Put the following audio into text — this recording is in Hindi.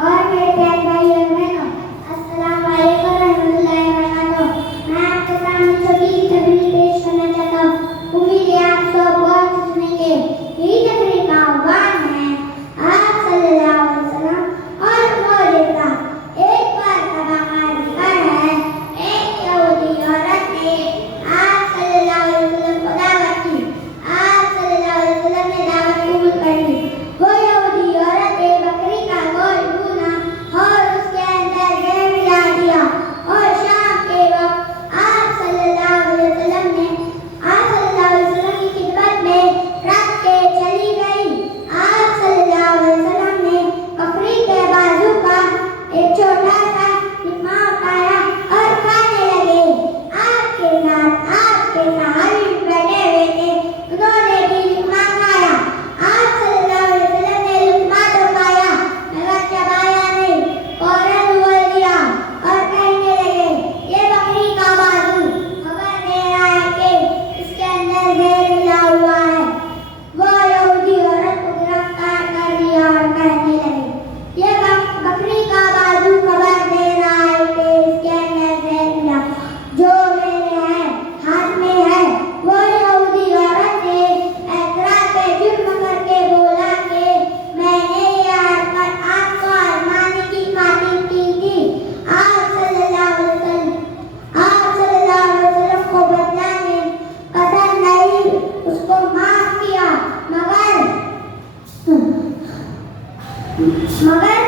और मेरे प्यारे भाई और बहनों, अस्सलाम वालेकुम रहमतुल्लाहि व बरकातहू। मैं आपके सामने छोटी सी तकरीर पेश करना चाहता हूँ। उम्मीद है आप सब बहुत सुनेंगे। यही तकरीर का आह्वान है आप सल्लल्लाहु अलैहि वसल्लम और मौजूदा। एक बार का वाक़या है, एक यहूदी औरत ने आप सल्लल्लाहु अलैहि वसल्लम को दावत की। आप सल्लल्लाहु अलैहि वसल्लम ने दावत कबूल कर ली। वो यहूदी औरत ने बकरी का गोश्त भूना और उसके अंदर जहर मिला दिया और शाम के वक्त आप सल्लल्लाहु अलैहि वसल्लम की खिदमत में रख के चली गई। आप सल्लल्लाहु अलैहि वसल्लम ने बकरी के बाजू का एक छोटा सा लुक़मा उठाया और खाने लगे। आपके सहाबी बैठे हुए थे, उन्होंने भी लुक़मा खाया। आप सल्लल्लाहु अलैहि वसल्लम ने लुक़मा तो खाया मगर चबाया नहीं, फौरन उगल दिया और कहने लगे, ये बकरी का बाजू खबर दे रहा है कि इसके अंदर जहर मिला हुआ है। वो यहूदी औरत को गिरफ्तार कर लिया और कहने लगे, ये बकरी का बाजू खबर दे रहा है कि इसके अंदर जहर मिला, जो मेरे हाथ में है। वो यहूदी औरत ने एतराफ़ पे जुर्म करके बोला कि मैंने ये हरकत आपको आज़माने की खातिर की थी। आप सल्लल्लाहु अलैहि वसल्लम को बदलाने पसंद नहीं, उसको माफ किया। मगर